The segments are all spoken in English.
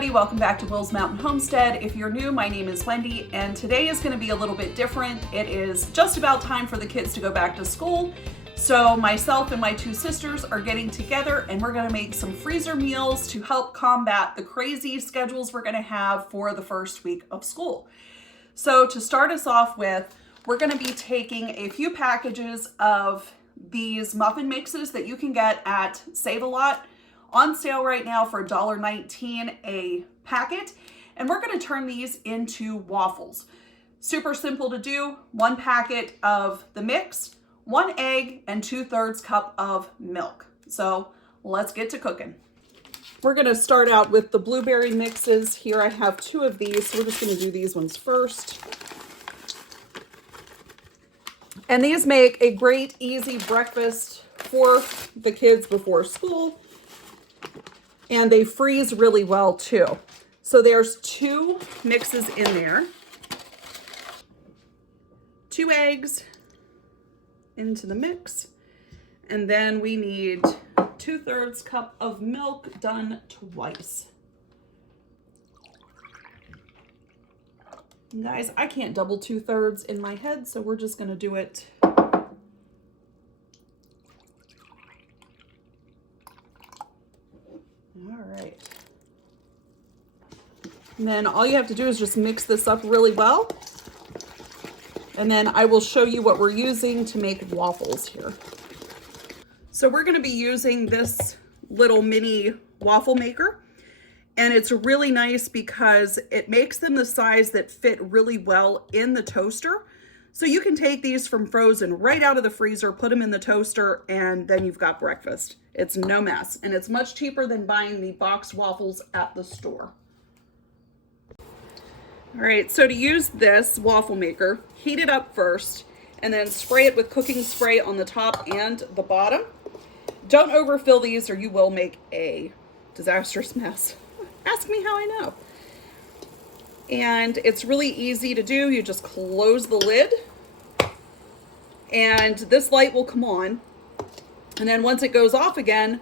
everybody, welcome back to Will's Mountain Homestead. If you're new, my name is Wendy, and today is going to be a little bit different. It is just about time for the kids to go back to school. So myself and my two sisters are getting together and we're going to make some freezer meals to help combat the crazy schedules we're going to have for the first week of school. So to start us off with, we're going to be taking a few packages of these muffin mixes that you can get at Save-A-Lot, on sale right now for $1.19 a packet. And we're going to turn these into waffles. Super simple to do. 1 packet of the mix, 1 egg, and 2/3 cup of milk. So let's get to cooking. We're going to start out with the blueberry mixes. Here I have 2 of these. So we're just going to do these ones first. And these make a great, easy breakfast for the kids before school. And they freeze really well too. So there's 2 mixes in there. 2 eggs into the mix. And then we need 2/3 cup of milk done twice. And guys, I can't double 2/3 in my head, so we're just gonna do it And then all you have to do is just mix this up really well. And then I will show you what we're using to make waffles here. So we're going to be using this little mini waffle maker. And it's really nice because it makes them the size that fit really well in the toaster. So you can take these from frozen right out of the freezer, put them in the toaster, and then you've got breakfast. It's no mess. And it's much cheaper than buying the boxed waffles at the store. All right, so to use this waffle maker, heat it up first and then spray it with cooking spray on the top and the bottom. Don't overfill these or you will make a disastrous mess. Ask me how I know. And it's really easy to do. You just close the lid and this light will come on. And then once it goes off again,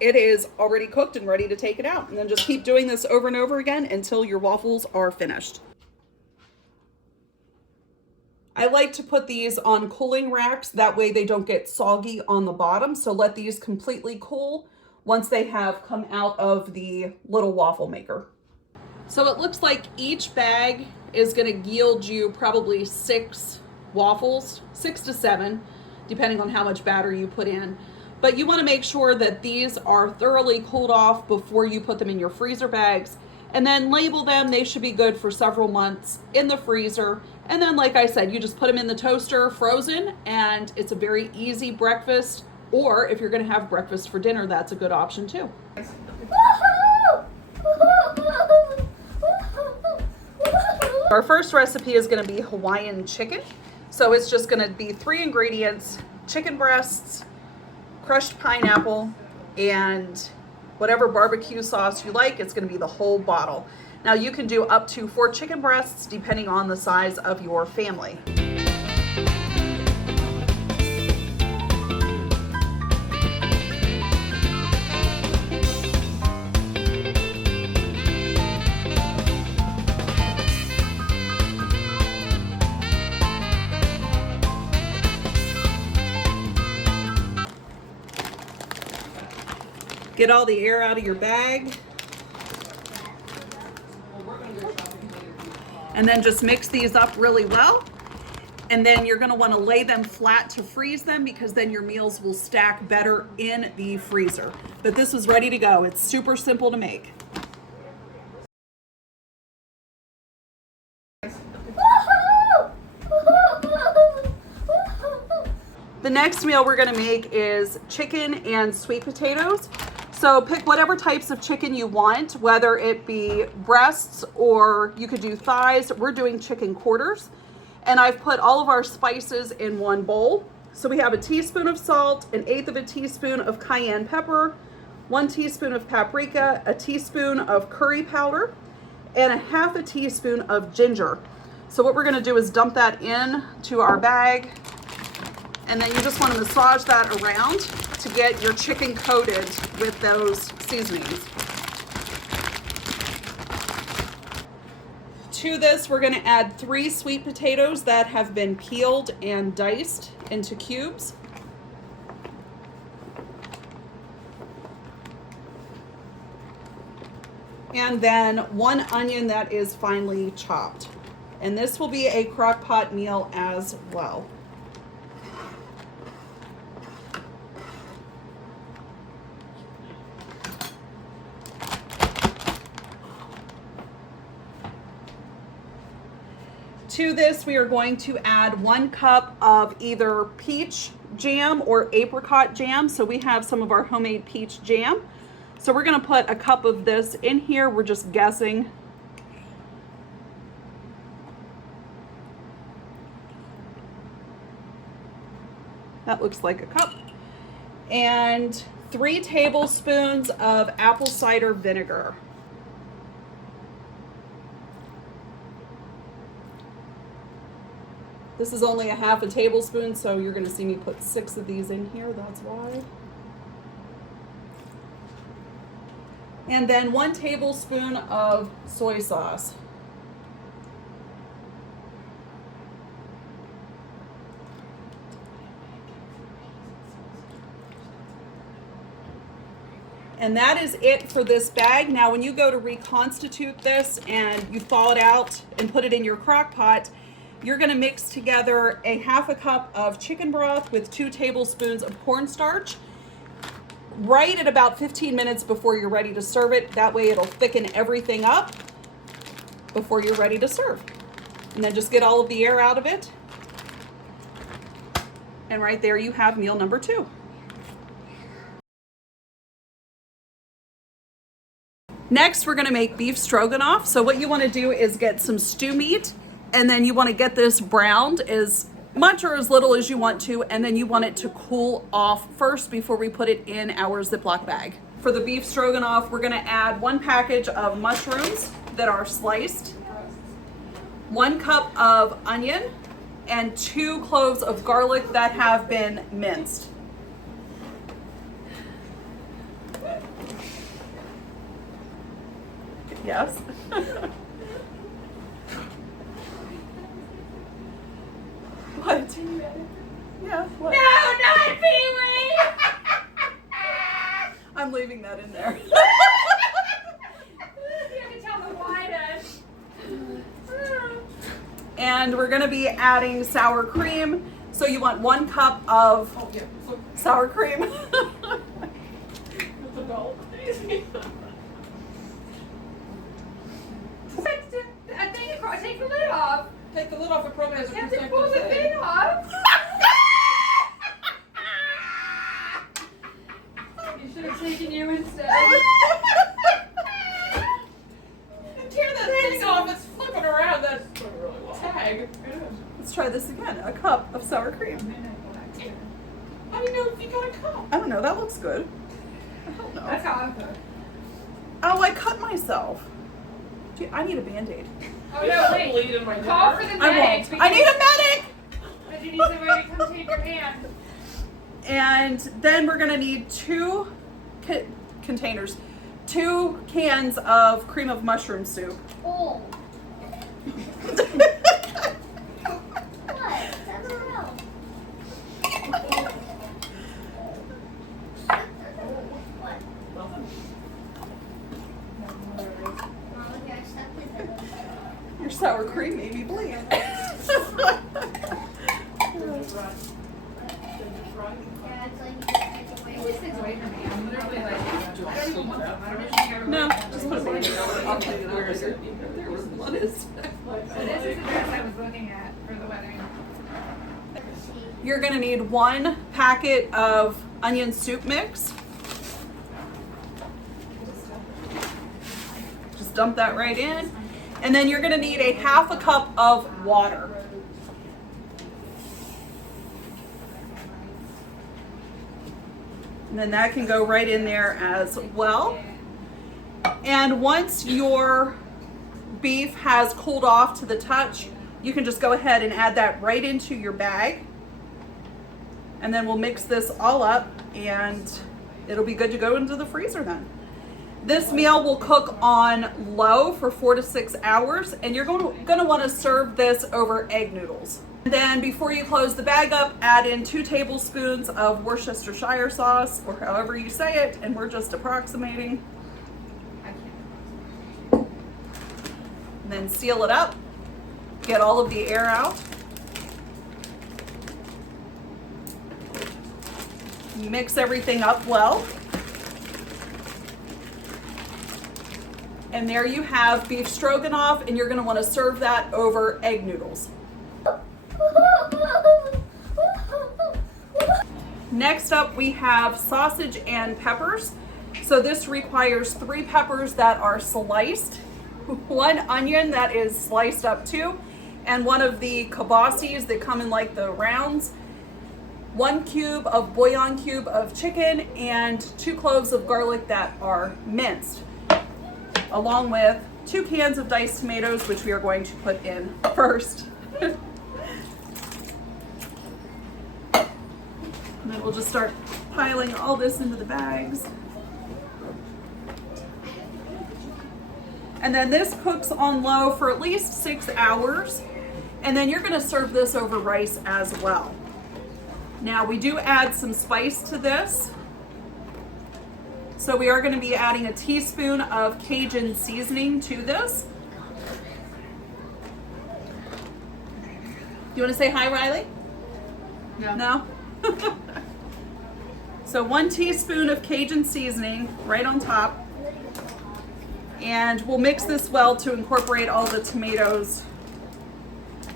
it is already cooked and ready to take it out. And then just keep doing this over and over again until your waffles are finished. I like to put these on cooling racks. That way they don't get soggy on the bottom. So let these completely cool once they have come out of the little waffle maker. So it looks like each bag is going to yield you probably 6 waffles, 6 to 7, depending on how much batter you put in. But you want to make sure that these are thoroughly cooled off before you put them in your freezer bags, and then label them. They should be good for several months in the freezer. And then, like I said, you just put them in the toaster frozen, and it's a very easy breakfast. Or if you're going to have breakfast for dinner, that's a good option too. Our first recipe is going to be Hawaiian chicken. So it's just going to be 3 ingredients: chicken breasts, crushed pineapple, and whatever barbecue sauce you like. It's going to be the whole bottle. Now you can do up to 4 chicken breasts depending on the size of your family. Get all the air out of your bag. And then just mix these up really well. And then you're gonna wanna lay them flat to freeze them because then your meals will stack better in the freezer. But this is ready to go. It's super simple to make. The next meal we're gonna make is chicken and sweet potatoes. So pick whatever types of chicken you want, whether it be breasts or you could do thighs. We're doing chicken quarters. And I've put all of our spices in one bowl. So we have a teaspoon of salt, 1/8 of a teaspoon of cayenne pepper, 1 teaspoon of paprika, a teaspoon of curry powder, and 1/2 a teaspoon of ginger. So what we're gonna do is dump that in to our bag. And then you just wanna massage that around to get your chicken coated with those seasonings. To this, we're going to add 3 sweet potatoes that have been peeled and diced into cubes. And then 1 onion that is finely chopped. And this will be a crock pot meal as well. To this, we are going to add 1 cup of either peach jam or apricot jam. So we have some of our homemade peach jam. So we're going to put a cup of this in here. We're just guessing. That looks like a cup. And 3 tablespoons of apple cider vinegar. This is only a half a tablespoon, so you're going to see me put 6 of these in here. That's why. And then 1 tablespoon of soy sauce. And that is it for this bag. Now, when you go to reconstitute this and you thaw it out and put it in your crock pot, you're going to mix together a half a cup of chicken broth with 2 tablespoons of cornstarch right at about 15 minutes before you're ready to serve it. That way it'll thicken everything up before you're ready to serve. And then just get all of the air out of it. And right there you have meal number 2. Next, we're going to make beef stroganoff. So what you want to do is get some stew meat, and then you want to get this browned as much or as little as you want to, and then you want it to cool off first before we put it in our Ziploc bag. For the beef stroganoff, we're going to add 1 package of mushrooms that are sliced, 1 cup of onion, and 2 cloves of garlic that have been minced. Yes. What? Yeah, what? No, not Pee-wee! I'm leaving that in there. You have to tell me why then. And we're gonna be adding sour cream. So you want 1 cup of sour cream. With the belt. Take the lid off. Take the lid off, it probably has a You have to protective pull the thing. thing off. You should have taken you instead. Tear that thing off, it's flipping around that tag. Let's try this again. A cup of sour cream. How do you know if you got a cup? I don't know, that looks good. I don't know. That's how I put it. Oh, I cut myself. Gee, I need a Band-Aid. Oh no, wait. Bleed in my Call dinner. for the I medic. won't. I need a medic! Because you need somebody to come take your hand. And then we're gonna need 2 containers, 2 cans of cream of mushroom soup. Oh. What? That's gross. What? Mom, look, I stuck this in. Your sour cream made me bleed. Yeah, it's like you just take away. This is away from me. I'm literally like, I don't even want that. I don't even care. No, just put a Band-Aid on it. I'll clean it up. Where is it? There was blood is. So this is the dress I was looking at for the wedding. You're gonna need 1 packet of onion soup mix. Just dump that right in. And then you're gonna need a half a cup of water. And then that can go right in there as well. And once your beef has cooled off to the touch, you can just go ahead and add that right into your bag. And then we'll mix this all up and it'll be good to go into the freezer then. This meal will cook on low for 4 to 6 hours, and you're going to want to serve this over egg noodles. And then before you close the bag up, add in 2 tablespoons of Worcestershire sauce, or however you say it, and we're just approximating. And then seal it up, get all of the air out. Mix everything up well. And there you have beef stroganoff, and you're going to want to serve that over egg noodles. Next up, we have sausage and peppers. So this requires 3 peppers that are sliced, 1 onion that is sliced up too, and 1 of the kibbases that come in like the rounds, 1 cube of bouillon cube of chicken, and 2 cloves of garlic that are minced, along with 2 cans of diced tomatoes, which we are going to put in first. And then we'll just start piling all this into the bags. And then this cooks on low for at least 6 hours. And then you're gonna serve this over rice as well. Now we do add some spice to this. So we are gonna be adding a teaspoon of Cajun seasoning to this. You wanna say hi, Riley? No. No? So 1 teaspoon of Cajun seasoning right on top. And we'll mix this well to incorporate all the tomatoes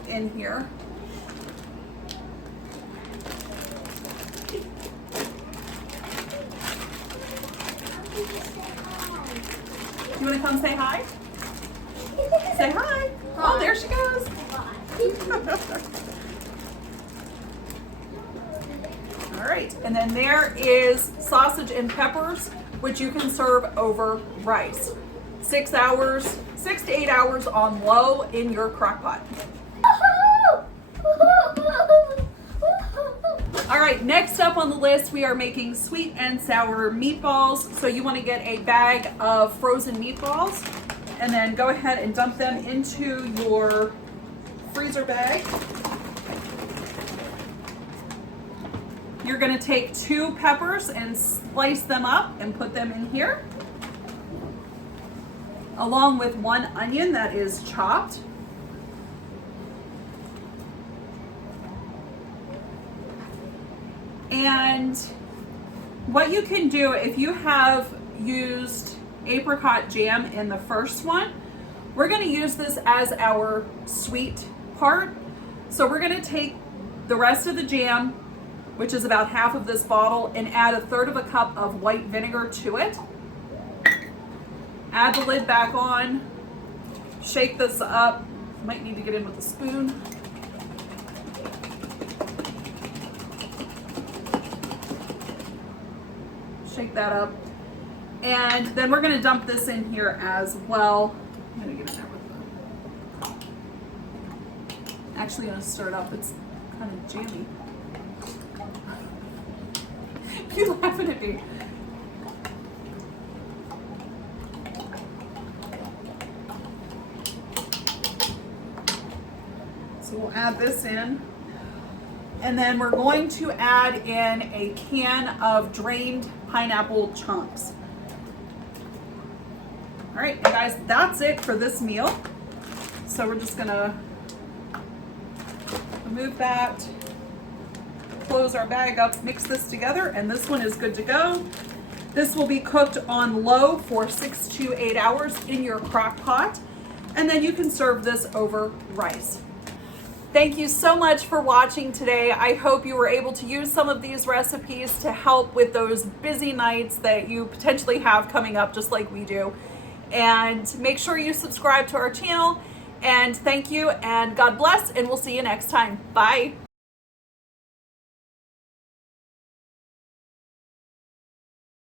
in here. You want to come say hi? Say hi. Oh, there she goes. All right, and then there is sausage and peppers, which you can serve over rice. 6 hours, 6 to 8 hours on low in your crock pot. All right, next up on the list, we are making sweet and sour meatballs. So you want to get a bag of frozen meatballs and then go ahead and dump them into your freezer bag. You're going to take 2 peppers and slice them up and put them in here, along with 1 onion that is chopped. And what you can do, if you have used apricot jam in the first one, we're going to use this as our sweet part. So we're going to take the rest of the jam, which is about half of this bottle, and add 1/3 cup of white vinegar to it. Add the lid back on, shake this up. Might need to get in with a spoon. Shake that up. And then we're gonna dump this in here as well. I'm gonna get in there with the, actually gonna stir it up. It's kind of jammy. You laughing at me. So we'll add this in. And then we're going to add in a can of drained pineapple chunks. All right, and guys, that's it for this meal. So we're just gonna remove that, close our bag up, mix this together, and this one is good to go. This will be cooked on low for 6 to 8 hours in your crock pot, and then you can serve this over rice. Thank you so much for watching today. I hope you were able to use some of these recipes to help with those busy nights that you potentially have coming up, just like we do. And make sure you subscribe to our channel. And thank you, and God bless, and we'll see you next time. Bye.